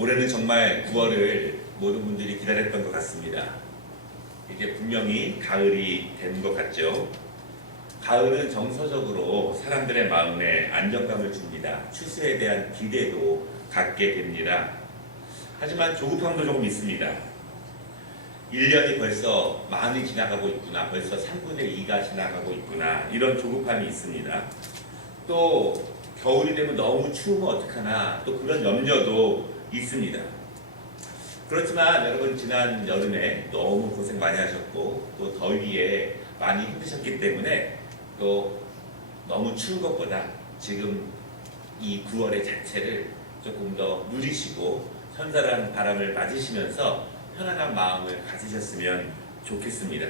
올해는 정말 9월을 모든 분들이 기다렸던 것 같습니다. 이제 분명히 가을이 된 것 같죠. 가을은 정서적으로 사람들의 마음에 안정감을 줍니다. 추수에 대한 기대도 갖게 됩니다. 하지만 조급함도 조금 있습니다. 1년이 벌써 많이 지나가고 있구나, 벌써 3분의 2가 지나가고 있구나, 이런 조급함이 있습니다. 또 겨울이 되면 너무 추우면 어떡하나, 또 그런 염려도 있습니다. 그렇지만 여러분, 지난 여름에 너무 고생 많이 하셨고 또 더위에 많이 힘드셨기 때문에 또 너무 추운 것보다 지금 이 9월의 자체를 조금 더 누리시고 선선한 바람을 맞으시면서 편안한 마음을 가지셨으면 좋겠습니다.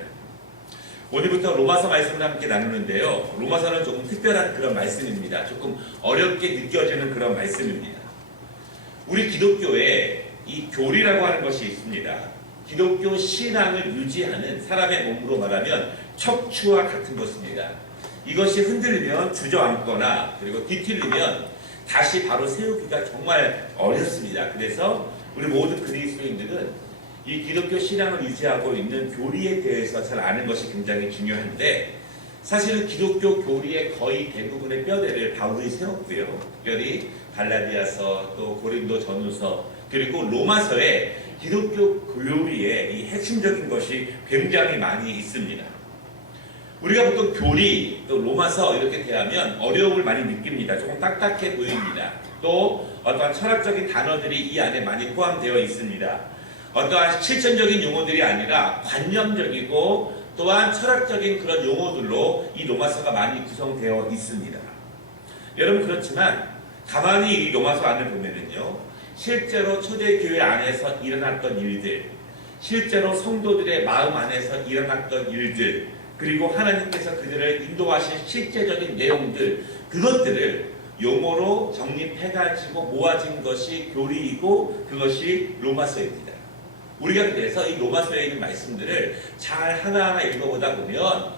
오늘부터 로마서 말씀을 함께 나누는데요. 로마서는 조금 특별한 그런 말씀입니다. 조금 어렵게 느껴지는 그런 말씀입니다. 우리 기독교에 이 교리라고 하는 것이 있습니다. 기독교 신앙을 유지하는 사람의 몸으로 말하면 척추와 같은 것입니다. 이것이 흔들리면 주저앉거나 그리고 뒤틀리면 다시 바로 세우기가 정말 어렵습니다. 그래서 우리 모든 그리스도인들은 이 기독교 신앙을 유지하고 있는 교리에 대해서 잘 아는 것이 굉장히 중요한데, 사실은 기독교 교리의 거의 대부분의 뼈대를 바울이 세웠고요. 특별히 갈라디아서, 또 고린도 전후서, 그리고 로마서에 기독교 교리의 이 핵심적인 것이 굉장히 많이 있습니다. 우리가 보통 교리, 또 로마서 이렇게 대하면 어려움을 많이 느낍니다. 조금 딱딱해 보입니다. 또 어떠한 철학적인 단어들이 이 안에 많이 포함되어 있습니다. 어떠한 실천적인 용어들이 아니라 관념적이고 또한 철학적인 그런 용어들로 이 로마서가 많이 구성되어 있습니다. 여러분, 그렇지만 가만히 이 로마서 안을 보면은요, 실제로 초대교회 안에서 일어났던 일들, 실제로 성도들의 마음 안에서 일어났던 일들, 그리고 하나님께서 그들을 인도하신 실제적인 내용들, 그것들을 용어로 정립해가지고 모아진 것이 교리이고 그것이 로마서입니다. 우리가 그래서 이 로마서에 있는 말씀들을 잘 하나하나 읽어보다 보면,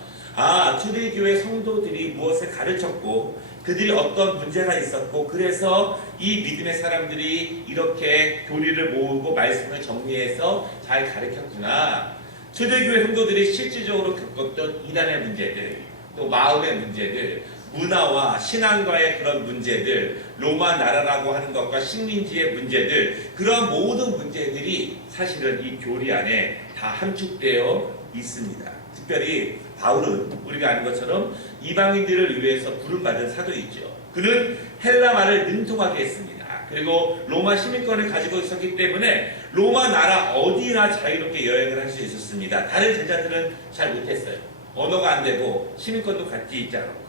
초대교회 성도들이 무엇을 가르쳤고 그들이 어떤 문제가 있었고 그래서 이 믿음의 사람들이 이렇게 교리를 모으고 말씀을 정리해서 잘 가르쳤구나. 초대교회 성도들이 실질적으로 겪었던 이단의 문제들, 또 마음의 문제들, 문화와 신앙과의 그런 문제들, 로마 나라라고 하는 것과 식민지의 문제들, 그런 모든 문제들이 사실은 이 교리 안에 다 함축되어 있습니다. 특별히 바울은 우리가 아는 것처럼 이방인들을 위해서 부름받은 사도이죠. 그는 헬라말을 능통하게 했습니다. 그리고 로마 시민권을 가지고 있었기 때문에 로마 나라 어디나 자유롭게 여행을 할 수 있었습니다. 다른 제자들은 잘 못했어요. 언어가 안 되고 시민권도 갖지 있지 않았고,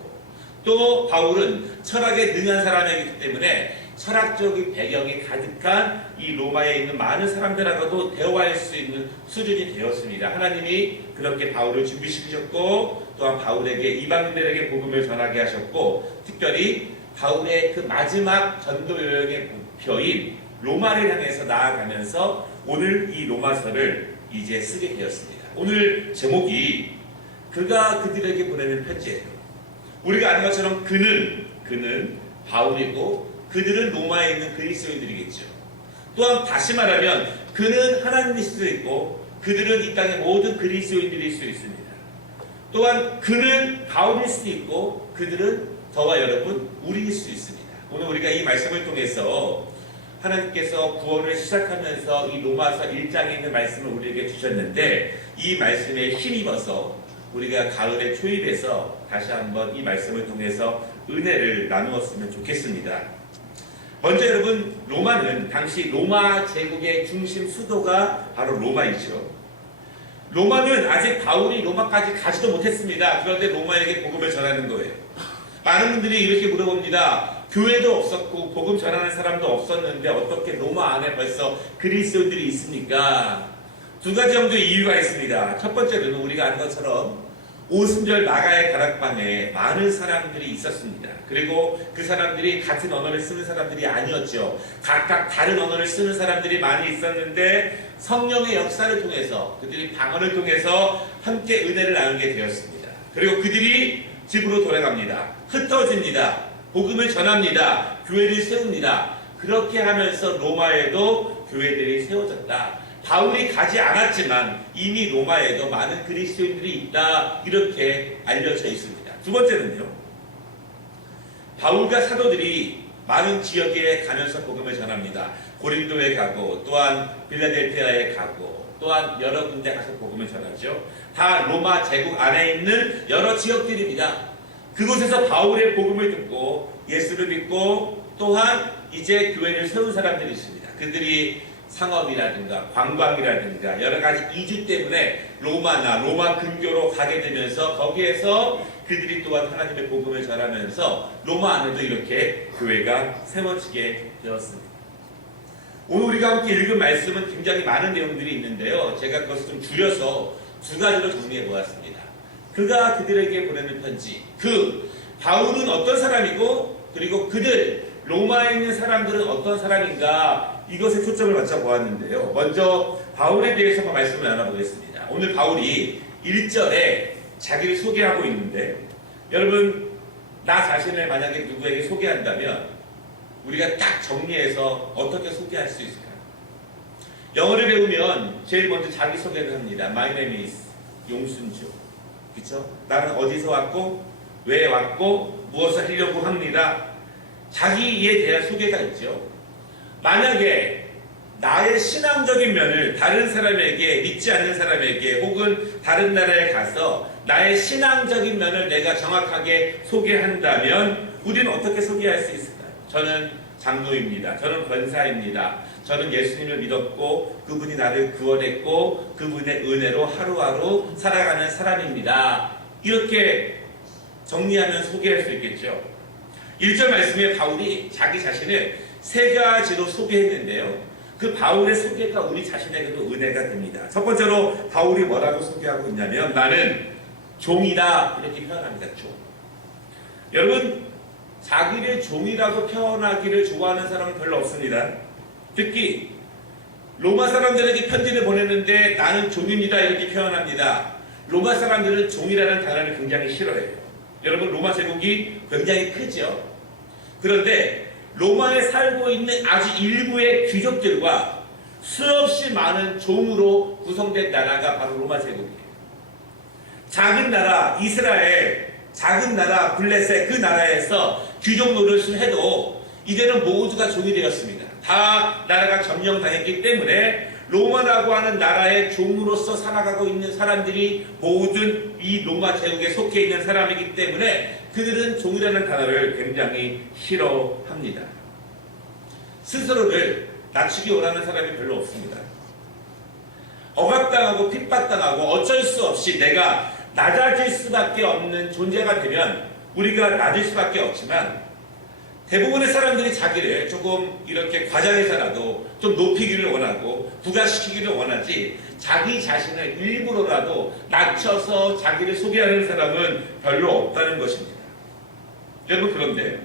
또 바울은 철학에 능한 사람이기 때문에 철학적인 배경이 가득한 이 로마에 있는 많은 사람들하고도 대화할 수 있는 수준이 되었습니다. 하나님이 그렇게 바울을 준비시키셨고 또한 바울에게 이방인들에게 복음을 전하게 하셨고, 특별히 바울의 그 마지막 전도 여행의 목표인 로마를 향해서 나아가면서 오늘 이 로마서를 이제 쓰게 되었습니다. 오늘 제목이 그가 그들에게 보내는 편지예요. 우리가 아는 것처럼 그는 바울이고 그들은 로마에 있는 그리스도인들이겠죠. 또한 다시 말하면 그는 하나님일 수도 있고 그들은 이 땅의 모든 그리스도인들일 수 있습니다. 또한 그는 바울일 수도 있고 그들은 저와 여러분 우리일 수 있습니다. 오늘 우리가 이 말씀을 통해서 하나님께서 구원을 시작하면서 이 로마서 1장에 있는 말씀을 우리에게 주셨는데, 이 말씀에 힘입어서 우리가 가을에 초입해서 다시 한번 이 말씀을 통해서 은혜를 나누었으면 좋겠습니다. 먼저 여러분, 로마는 당시 로마 제국의 중심 수도가 바로 로마이죠. 로마는 아직 바울이 로마까지 가지도 못했습니다. 그런데 로마에게 복음을 전하는 거예요. 많은 분들이 이렇게 물어봅니다. 교회도 없었고 복음 전하는 사람도 없었는데 어떻게 로마 안에 벌써 그리스도인들이 있습니까? 두 가지 정도의 이유가 있습니다. 첫 번째로는 우리가 아는 것처럼 오순절 마가의 다락방에 많은 사람들이 있었습니다. 그리고 그 사람들이 같은 언어를 쓰는 사람들이 아니었죠. 각각 다른 언어를 쓰는 사람들이 많이 있었는데 성령의 역사를 통해서 그들이 방언을 통해서 함께 은혜를 나누게 되었습니다. 그리고 그들이 집으로 돌아갑니다. 흩어집니다. 복음을 전합니다. 교회를 세웁니다. 그렇게 하면서 로마에도 교회들이 세워졌다. 바울이 가지 않았지만 이미 로마에도 많은 그리스도인들이 있다. 이렇게 알려져 있습니다. 두 번째는요. 바울과 사도들이 많은 지역에 가면서 복음을 전합니다. 고린도에 가고 또한 빌라델피아에 가고 또한 여러 군데 가서 복음을 전하죠. 다 로마 제국 안에 있는 여러 지역들입니다. 그곳에서 바울의 복음을 듣고 예수를 믿고 또한 이제 교회를 세운 사람들이 있습니다. 그들이 상업이라든가 관광이라든가 여러 가지 이주 때문에 로마 근교로 가게 되면서 거기에서 그들이 또한 하나님의 복음을 전하면서 로마 안에도 이렇게 교회가 세워지게 되었습니다. 오늘 우리가 함께 읽은 말씀은 굉장히 많은 내용들이 있는데요. 제가 그것을 좀 줄여서 두 가지로 정리해 보았습니다. 그가 그들에게 보내는 편지, 바울은 어떤 사람이고 그리고 그들 로마에 있는 사람들은 어떤 사람인가, 이것에 초점을 맞춰 보았는데요. 먼저 바울에 대해서 한번 말씀을 나눠보겠습니다. 오늘 바울이 1절에 자기를 소개하고 있는데, 여러분 나 자신을 만약에 누구에게 소개한다면 우리가 딱 정리해서 어떻게 소개할 수 있을까요? 영어를 배우면 제일 먼저 자기소개를 합니다. My name is 용순주. 그렇죠? 나는 어디서 왔고 왜 왔고 무엇을 하려고 합니다. 자기에 대한 소개가 있죠. 만약에 나의 신앙적인 면을 다른 사람에게, 믿지 않는 사람에게 혹은 다른 나라에 가서 나의 신앙적인 면을 내가 정확하게 소개한다면 우리는 어떻게 소개할 수 있을까요? 저는 장로입니다. 저는 권사입니다. 저는 예수님을 믿었고 그분이 나를 구원했고 그분의 은혜로 하루하루 살아가는 사람입니다. 이렇게 정리하면 소개할 수 있겠죠. 1절 말씀에 바울이 자기 자신을 세 가지로 소개했는데요. 그 바울의 소개가 우리 자신에게도 은혜가 됩니다. 첫 번째로 바울이 뭐라고 소개하고 있냐면 나는 종이다 이렇게 표현합니다. 종. 여러분 자기를 종이라고 표현하기를 좋아하는 사람은 별로 없습니다. 특히 로마 사람들에게 편지를 보냈는데 나는 종입니다 이렇게 표현합니다. 로마 사람들은 종이라는 단어를 굉장히 싫어해요. 여러분 로마 제국이 굉장히 크죠. 그런데 로마에 살고 있는 아주 일부의 귀족들과 수없이 많은 종으로 구성된 나라가 바로 로마 제국이에요. 작은 나라 이스라엘, 작은 나라 블레셋, 그 나라에서 귀족 노릇을 해도 이제는 모두가 종이 되었습니다. 다 나라가 점령당했기 때문에 로마라고 하는 나라의 종으로서 살아가고 있는 사람들이 모든 이 로마 제국에 속해 있는 사람이기 때문에 그들은 종이라는 단어를 굉장히 싫어합니다. 스스로를 낮추기 원하는 사람이 별로 없습니다. 억압당하고 핍박당하고 어쩔 수 없이 내가 낮아질 수밖에 없는 존재가 되면 우리가 낮을 수밖에 없지만 대부분의 사람들이 자기를 조금 이렇게 과장해서라도 좀 높이기를 원하고 부각시키기를 원하지 자기 자신을 일부러라도 낮춰서 자기를 소개하는 사람은 별로 없다는 것입니다. 여러분 그런데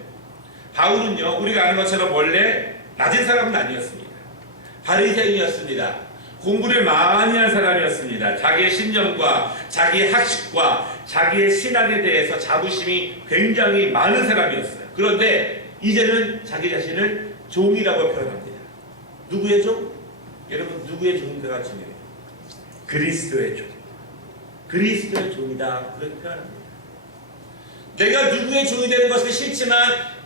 바울은요 우리가 아는 것처럼 원래 낮은 사람은 아니었습니다. 바리새인이었습니다. 공부를 많이 한 사람이었습니다. 자기의 신념과 자기의 학식과 자기의 신앙에 대해서 자부심이 굉장히 많은 사람이었어요. 그런데 이제는 자기 자신을 종이라고 표현합니다. 누구의 종? 여러분 누구의 종인가가 중요해요. 그리스도의 종. 그리스도의 종이다. 그렇게 표현합니다. 내가 누구의 종이 되는 것은 싫지만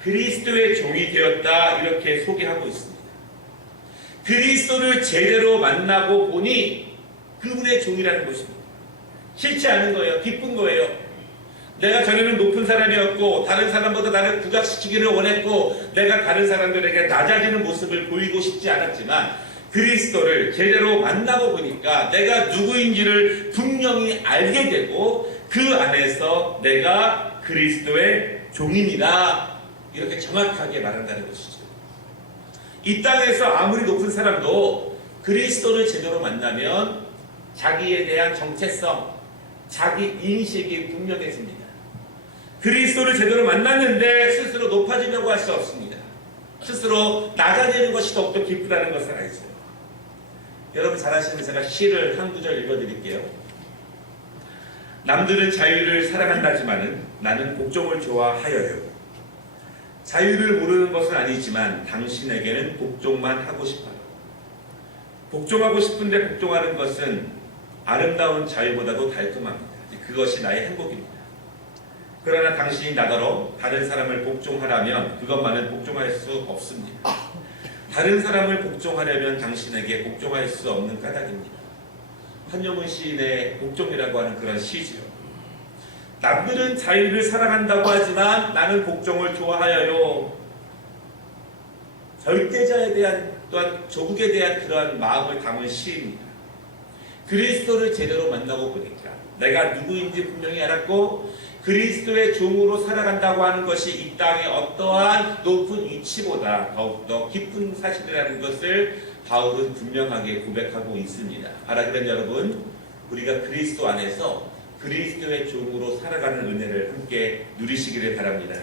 그리스도의 종이 되었다. 이렇게 소개하고 있습니다. 그리스도를 제대로 만나고 보니 그분의 종이라는 것입니다. 싫지 않은 거예요. 기쁜 거예요. 내가 전에는 높은 사람이었고 다른 사람보다 나를 부각시키기를 원했고 내가 다른 사람들에게 낮아지는 모습을 보이고 싶지 않았지만 그리스도를 제대로 만나고 보니까 내가 누구인지를 분명히 알게 되고 그 안에서 내가 그리스도의 종입니다. 이렇게 정확하게 말한다는 것이죠. 이 땅에서 아무리 높은 사람도 그리스도를 제대로 만나면 자기에 대한 정체성, 자기 인식이 분명해집니다. 그리스도를 제대로 만났는데 스스로 높아지려고 할 수 없습니다. 스스로 낮아지는 것이 더욱더 기쁘다는 것을 알죠. 여러분 잘 아시는 제가 시를 한 구절 읽어드릴게요. 남들은 자유를 사랑한다지만은 나는 복종을 좋아하여요. 자유를 모르는 것은 아니지만 당신에게는 복종만 하고 싶어요. 복종하고 싶은데 복종하는 것은 아름다운 자유보다도 달콤합니다. 그것이 나의 행복입니다. 그러나 당신이 나더러 다른 사람을 복종하라면 그것만은 복종할 수 없습니다. 다른 사람을 복종하려면 당신에게 복종할 수 없는 까닭입니다. 한영훈 시인의 복종이라고 하는 그런 시죠. 남들은 자유를 사랑한다고 하지만 나는 복종을 좋아하여요. 절대자에 대한 또한 조국에 대한 그러한 마음을 담은 시입니다. 그리스도를 제대로 만나고 보니까 내가 누구인지 분명히 알았고 그리스도의 종으로 살아간다고 하는 것이 이 땅의 어떠한 높은 위치보다 더욱더 깊은 사실이라는 것을 바울은 분명하게 고백하고 있습니다. 바라기는 여러분, 우리가 그리스도 안에서 그리스도의 종으로 살아가는 은혜를 함께 누리시기를 바랍니다.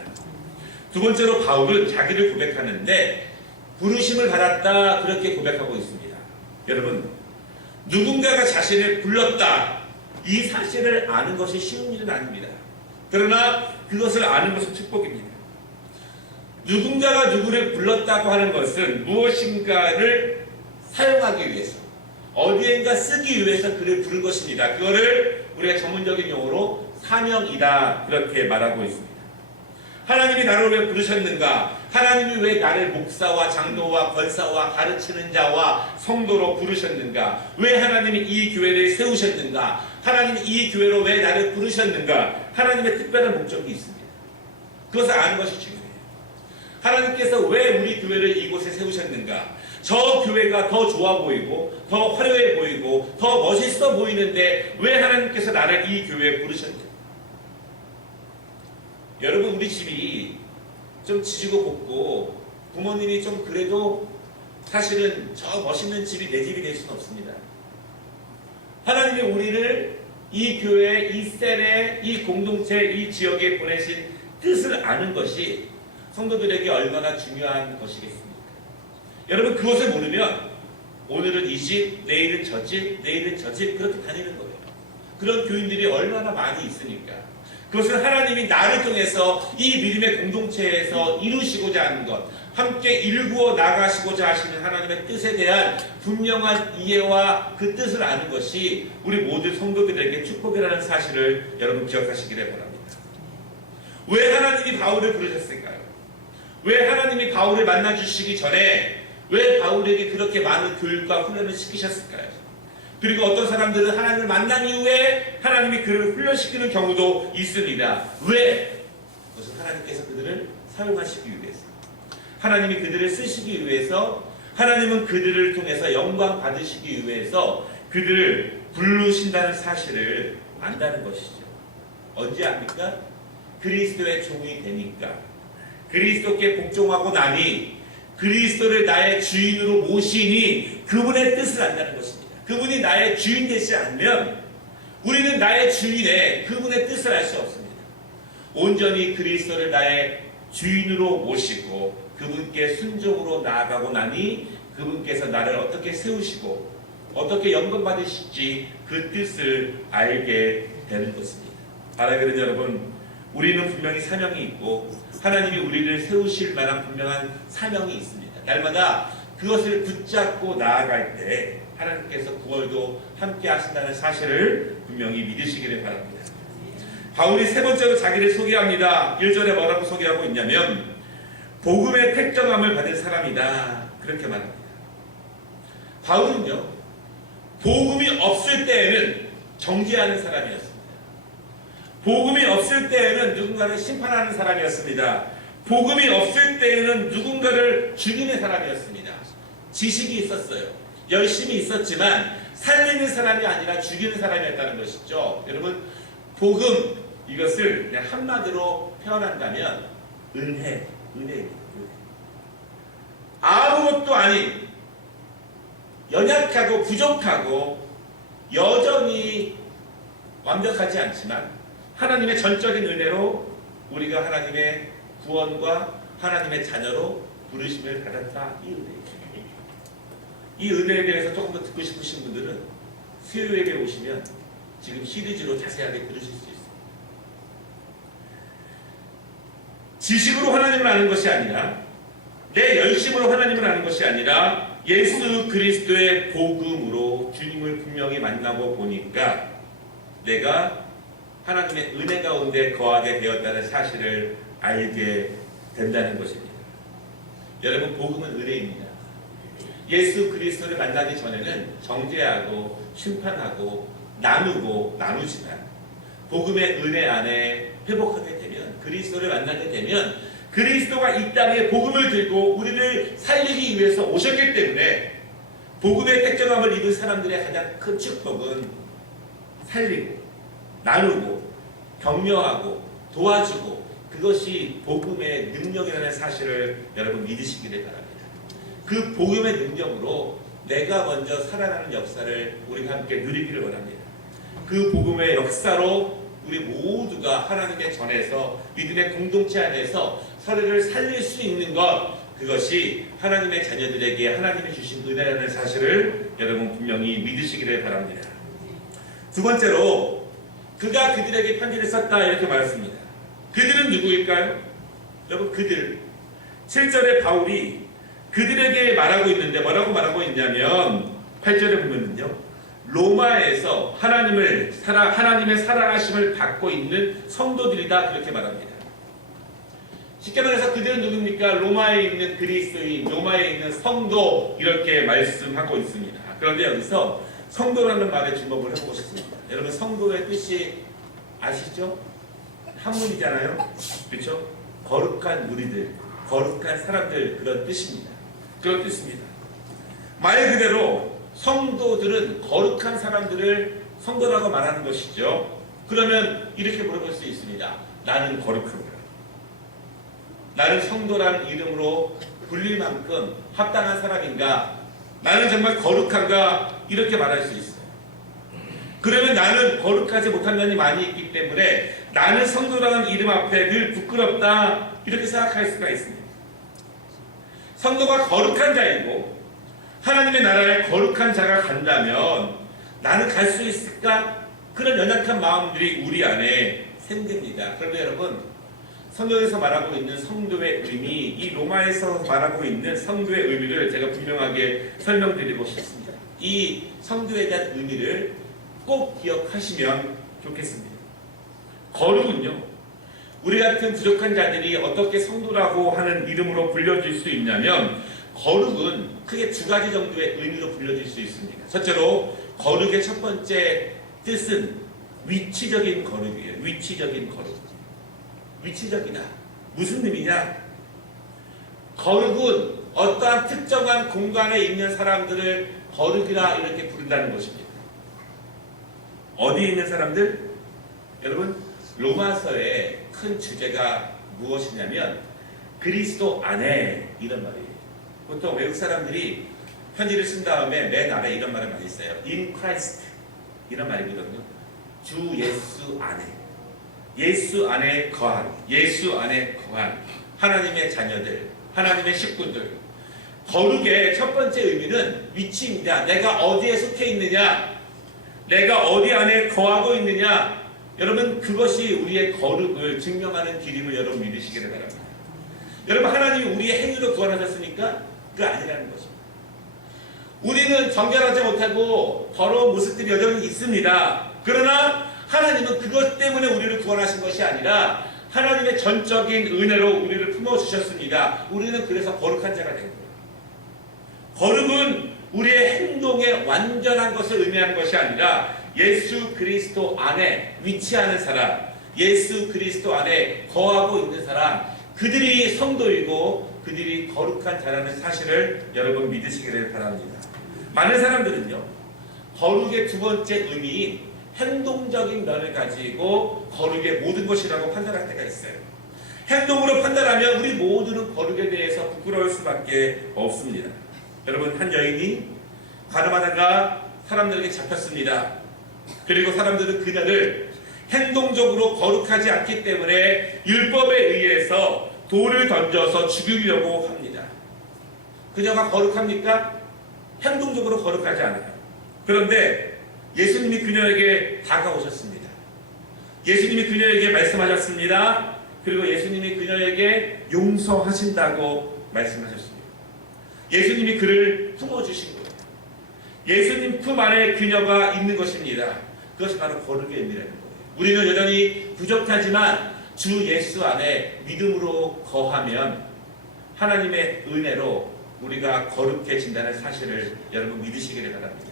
두 번째로 바울은 자기를 고백하는데 부르심을 받았다 그렇게 고백하고 있습니다. 여러분, 누군가가 자신을 불렀다 이 사실을 아는 것이 쉬운 일은 아닙니다. 그러나 그것을 아는 것은 축복입니다. 누군가가 누구를 불렀다고 하는 것은 무엇인가를 사용하기 위해서 어디엔가 쓰기 위해서 그를 부른 것입니다. 그거를 우리가 전문적인 용어로 사명이다 그렇게 말하고 있습니다. 하나님이 나를 왜 부르셨는가? 하나님이 왜 나를 목사와 장로와 권사와 가르치는 자와 성도로 부르셨는가? 왜 하나님이 이 교회를 세우셨는가? 하나님이 이 교회로 왜 나를 부르셨는가? 하나님의 특별한 목적이 있습니다. 그것을 아는 것이 중요해요. 하나님께서 왜 우리 교회를 이곳에 세우셨는가? 저 교회가 더 좋아 보이고 더 화려해 보이고 더 멋있어 보이는데 왜 하나님께서 나를 이 교회에 부르셨는가? 여러분, 우리 집이 좀 지지고 볶고 부모님이 좀 그래도 사실은 저 멋있는 집이 내 집이 될 수는 없습니다. 하나님이 우리를 이 교회, 이 셀에, 이 공동체, 이 지역에 보내신 뜻을 아는 것이 성도들에게 얼마나 중요한 것이겠습니까? 여러분, 그것을 모르면 오늘은 이 집, 내일은 저 집, 내일은 저 집 그렇게 다니는 거예요. 그런 교인들이 얼마나 많이 있으니까. 그것은 하나님이 나를 통해서 이 믿음의 공동체에서 이루시고자 하는 것, 함께 일구어 나가시고자 하시는 하나님의 뜻에 대한 분명한 이해와 그 뜻을 아는 것이 우리 모든 성도들에게 축복이라는 사실을 여러분 기억하시기를 바랍니다. 왜 하나님이 바울을 부르셨을까요? 왜 하나님이 바울을 만나주시기 전에 왜 바울에게 그렇게 많은 교육과 훈련을 시키셨을까요? 그리고 어떤 사람들은 하나님을 만난 이후에 하나님이 그를 훈련시키는 경우도 있습니다. 왜? 그것은 하나님께서 그들을 사용하시기 위해서, 하나님이 그들을 쓰시기 위해서, 하나님은 그들을 통해서 영광 받으시기 위해서 그들을 부르신다는 사실을 안다는 것이죠. 언제 압니까? 그리스도의 종이 되니까, 그리스도께 복종하고 나니, 그리스도를 나의 주인으로 모시니 그분의 뜻을 안다는 것입니다. 그분이 나의 주인 되지 않으면 우리는 나의 주인의 그분의 뜻을 알 수 없습니다. 온전히 그리스도를 나의 주인으로 모시고 그분께 순종으로 나아가고 나니 그분께서 나를 어떻게 세우시고 어떻게 영광 받으실지 그 뜻을 알게 되는 것입니다. 바라기는 여러분, 우리는 분명히 사명이 있고 하나님이 우리를 세우실 만한 분명한 사명이 있습니다. 날마다 그것을 붙잡고 나아갈 때 하나님께서 구원도 함께 하신다는 사실을 분명히 믿으시기를 바랍니다. 바울이 세 번째로 자기를 소개합니다. 1절에 뭐라고 소개하고 있냐면 복음의 택정함을 받은 사람이다 그렇게 말합니다. 바울은요, 복음이 없을 때에는 정죄하는 사람이었습니다. 복음이 없을 때에는 누군가를 심판하는 사람이었습니다. 복음이 없을 때에는 누군가를 죽이는 사람이었습니다. 지식이 있었어요. 열심히 있었지만 살리는 사람이 아니라 죽이는 사람이었다는 것이죠. 여러분, 복음, 이것을 그냥 한마디로 표현한다면 은혜입니다. 아무것도 아닌 연약하고 부족하고 여전히 완벽하지 않지만 하나님의 전적인 은혜로 우리가 하나님의 구원과 하나님의 자녀로 부르심을 받았다. 이 은혜입니다. 이 은혜에 대해서 조금 더 듣고 싶으신 분들은 수요일에 오시면 지금 시리즈로 자세하게 들으실 수 있습니다. 지식으로 하나님을 아는 것이 아니라 내 열심으로 하나님을 아는 것이 아니라 예수 그리스도의 복음으로 주님을 분명히 만나고 보니까 내가 하나님의 은혜 가운데 거하게 되었다는 사실을 알게 된다는 것입니다. 여러분, 복음은 은혜입니다. 예수 그리스도를 만나기 전에는 정죄하고 심판하고 나누지만 복음의 은혜 안에 회복하게 되면, 그리스도를 만나게 되면 그리스도가 이 땅에 복음을 들고 우리를 살리기 위해서 오셨기 때문에 복음의 택정함을 입은 사람들의 가장 큰 축복은 살리고 나누고 격려하고 도와주고, 그것이 복음의 능력이라는 사실을 여러분 믿으시기를 바랍니다. 그 복음의 능력으로 내가 먼저 살아나는 역사를 우리가 함께 누리기를 원합니다. 그 복음의 역사로 우리 모두가 하나님의 전에서 믿음의 공동체 안에서 서로를 살릴 수 있는 것, 그것이 하나님의 자녀들에게 하나님이 주신 은혜라는 사실을 여러분 분명히 믿으시기를 바랍니다. 두 번째로, 그가 그들에게 편지를 썼다 이렇게 말했습니다. 그들은 누구일까요? 여러분, 그들 7절에 바울이 그들에게 말하고 있는데 뭐라고 말하고 있냐면 8절에 보면은요, 로마에서 하나님의 사랑하심을 받고 있는 성도들이다 그렇게 말합니다. 쉽게 말해서 그들은 누굽니까? 로마에 있는 그리스도인, 로마에 있는 성도, 이렇게 말씀하고 있습니다. 그런데 여기서 성도라는 말에 주목을 해보고 싶습니다. 여러분, 성도의 뜻이 아시죠? 한문이잖아요. 그렇죠? 거룩한 무리들, 거룩한 사람들, 그런 뜻입니다. 그런 뜻입니다. 말 그대로 성도들은 거룩한 사람들을 성도라고 말하는 것이죠. 그러면 이렇게 물어볼 수 있습니다. 나는 거룩한가? 나는 성도라는 이름으로 불릴 만큼 합당한 사람인가? 나는 정말 거룩한가? 이렇게 말할 수 있어요. 그러면 나는 거룩하지 못한 면이 많이 있기 때문에 나는 성도라는 이름 앞에 늘 부끄럽다, 이렇게 생각할 수가 있습니다. 성도가 거룩한 자이고 하나님의 나라에 거룩한 자가 간다면 나는 갈 수 있을까? 그런 연약한 마음들이 우리 안에 생깁니다. 그런데 여러분, 성경에서 말하고 있는 성도의 의미, 이 로마에서 말하고 있는 성도의 의미를 제가 분명하게 설명드리고 싶습니다. 이 성도에 대한 의미를 꼭 기억하시면 좋겠습니다. 거룩은요, 우리 같은 부족한 자들이 어떻게 성도라고 하는 이름으로 불려질 수 있냐면, 거룩은 크게 두 가지 정도의 의미로 불려질 수 있습니다. 첫째로, 거룩의 첫 번째 뜻은 위치적인 거룩이에요. 위치적인 거룩. 위치적이다. 무슨 의미냐? 거룩은 어떠한 특정한 공간에 있는 사람들을 거룩이라 이렇게 부른다는 것입니다. 어디에 있는 사람들? 여러분, 로마서의 큰 주제가 무엇이냐면 그리스도 안에, 이런 말이에요. 보통 외국 사람들이 편지를 쓴 다음에 맨 아래 이런 말을 많이 써요. In Christ, 이런 말이거든요. 주 예수 안에, 예수 안에 거한, 예수 안에 거한 하나님의 자녀들, 하나님의 식구들. 거룩의 첫 번째 의미는 위치입니다. 내가 어디에 속해 있느냐, 내가 어디 안에 거하고 있느냐. 여러분, 그것이 우리의 거룩을 증명하는 길임을 여러분 믿으시기를 바랍니다. 여러분, 하나님이 우리의 행위로 구원하셨으니까 그거 아니라는 것입니다. 우리는 정결하지 못하고 더러운 모습들이 여전히 있습니다. 그러나 하나님은 그것 때문에 우리를 구원하신 것이 아니라 하나님의 전적인 은혜로 우리를 품어주셨습니다. 우리는 그래서 거룩한 자가 된 거예요. 거룩은 우리의 행동에 완전한 것을 의미하는 것이 아니라 예수 그리스도 안에 위치하는 사람, 예수 그리스도 안에 거하고 있는 사람, 그들이 성도이고 그들이 거룩한 자라는 사실을 여러분 믿으시기를 바랍니다. 많은 사람들은요, 거룩의 두 번째 의미인 행동적인 면을 가지고 거룩의 모든 것이라고 판단할 때가 있어요. 행동으로 판단하면 우리 모두는 거룩에 대해서 부끄러울 수밖에 없습니다. 여러분, 한 여인이 가늠하다가 사람들에게 잡혔습니다. 그리고 사람들은 그녀를 행동적으로 거룩하지 않기 때문에 율법에 의해서 돌을 던져서 죽이려고 합니다. 그녀가 거룩합니까? 행동적으로 거룩하지 않아요. 그런데 예수님이 그녀에게 다가오셨습니다. 예수님이 그녀에게 말씀하셨습니다. 그리고 예수님이 그녀에게 용서하신다고 말씀하셨습니다. 예수님이 그를 품어주신 거예요. 예수님 품 안에 그녀가 있는 것입니다. 그것이 바로 거룩의 의미라는 거예요. 우리는 여전히 부족하지만 주 예수 안에 믿음으로 거하면 하나님의 은혜로 우리가 거룩해진다는 사실을 여러분 믿으시기를 바랍니다.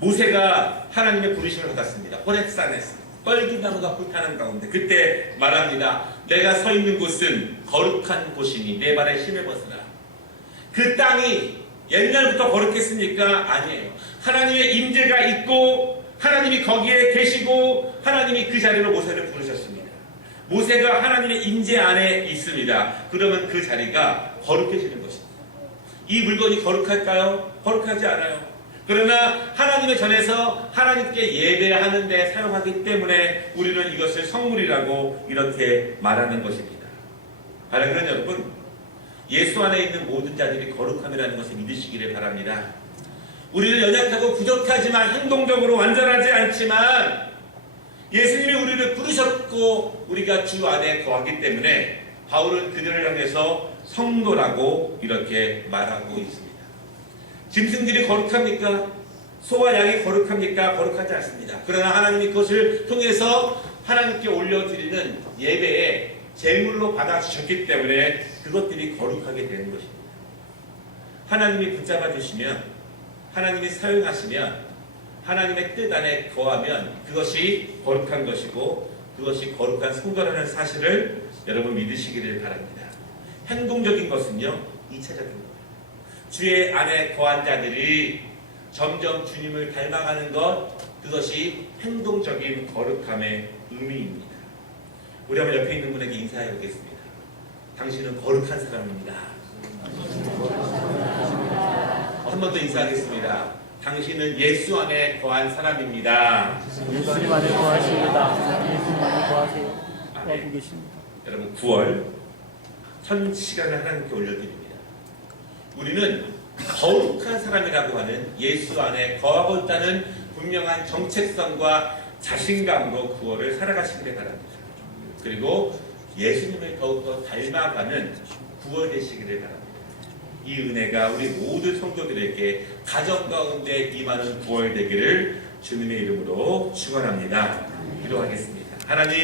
모세가 하나님의 부르심을 받았습니다. 호렙산에서 뻘기나무가 불타는 가운데 그때 말합니다. 내가 서 있는 곳은 거룩한 곳이니 내 발에 힘을 벗으라. 그 땅이 옛날부터 거룩했습니까? 아니에요. 하나님의 임재가 있고 하나님이 거기에 계시고 하나님이 그 자리로 모세를 부르셨습니다. 모세가 하나님의 임재 안에 있습니다. 그러면 그 자리가 거룩해지는 것입니다. 이 물건이 거룩할까요? 거룩하지 않아요. 그러나 하나님의 전에서 하나님께 예배하는 데 사용하기 때문에 우리는 이것을 성물이라고 이렇게 말하는 것입니다. 바로 그런 여러분, 예수 안에 있는 모든 자들이 거룩함이라는 것을 믿으시기를 바랍니다. 우리는 연약하고 부족하지만 행동적으로 완전하지 않지만 예수님이 우리를 부르셨고 우리가 주 안에 거하기 때문에 바울은 그들을 향해서 성도라고 이렇게 말하고 있습니다. 짐승들이 거룩합니까? 소와 양이 거룩합니까? 거룩하지 않습니다. 그러나 하나님이 그것을 통해서 하나님께 올려드리는 예배에 제물로 받아주셨기 때문에 그것들이 거룩하게 되는 것입니다. 하나님이 붙잡아 주시면, 하나님이 사용하시면, 하나님의 뜻 안에 거하면 그것이 거룩한 것이고 그것이 거룩한 성도라는 사실을 여러분 믿으시기를 바랍니다. 행동적인 것은요, 2차적인 거예요. 주의 안에 거한 자들이 점점 주님을 닮아가는 것, 그것이 행동적인 거룩함의 의미입니다. 우리 한번 옆에 있는 분에게 인사해 보겠습니다. 당신은 거룩한 사람입니다. 한 번 더 인사하겠습니다. 당신은 예수 안에 거한 사람입니다. 예수님 안에 거하십니다. 예수님 안에 거하세요. 거하고 계십니다. 여러분 9월 천 시간을 하나님께 올려드립니다. 우리는 거룩한 사람이라고 하는 예수 안에 거하고 있다는 분명한 정체성과 자신감으로 9월을 살아가시기를 바랍니다. 그리고 예수님을 더욱더 닮아가는 9월 되시기를 바랍니다. 이 은혜가 우리 모든 성도들에게 가정 가운데 임하는 9월 되기를 주님의 이름으로 축원합니다. 기도하겠습니다. 하나님,